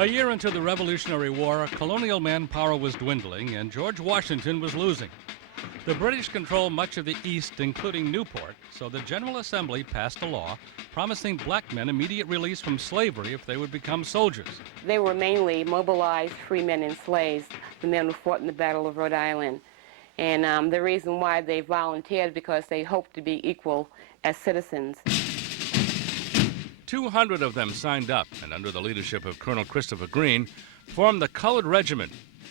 A year into the Revolutionary War, colonial manpower was dwindling and George Washington was losing. The British controlled much of the East, including Newport, so the General Assembly passed a law promising black men immediate release from slavery if they would become soldiers. They were mainly mobilized free men and slaves, the men who fought in the Battle of Rhode Island. And the reason why they volunteered because they hoped to be equal as citizens. 200 of them signed up, and under the leadership of Colonel Christopher Green, formed the Colored Regiment.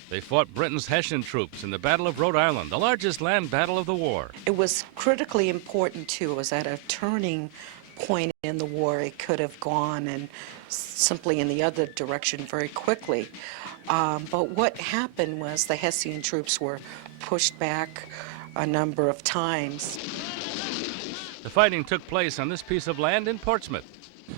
They fought Britain's Hessian troops in the Battle of Rhode Island, the largest land battle of the war. It was critically important, too. It was at a turning point in the war. It could have gone and simply in the other direction very quickly. But what happened was the Hessian troops were pushed back a number of times. The fighting took place on this piece of land in Portsmouth.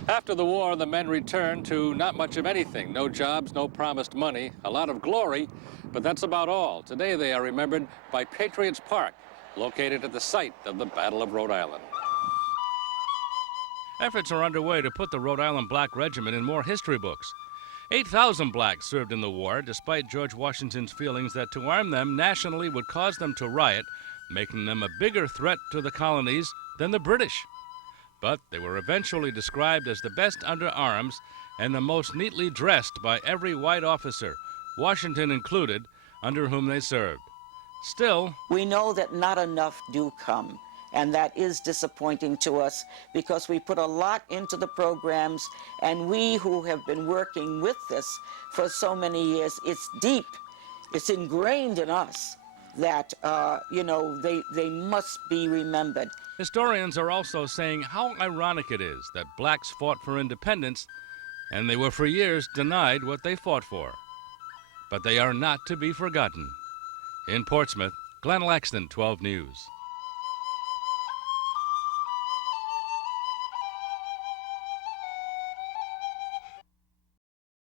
After the war, the men returned to not much of anything. No jobs, no promised money, a lot of glory, but that's about all. Today they are remembered by Patriots Park, located at the site of the Battle of Rhode Island. Efforts are underway to put the Rhode Island Black Regiment in more history books. 8,000 blacks served in the war, despite George Washington's feelings that to arm them nationally would cause them to riot, making them a bigger threat to the colonies than the British. But they were eventually described as the best under arms and the most neatly dressed by every white officer, Washington included, under whom they served. Still, we know that not enough do come, and that is disappointing to us because we put a lot into the programs, and we who have been working with this for so many years, it's deep, it's ingrained in us that, they must be remembered. Historians are also saying how ironic it is that blacks fought for independence and they were for years denied what they fought for. But they are not to be forgotten. In Portsmouth, Glenn Laxton, 12 News.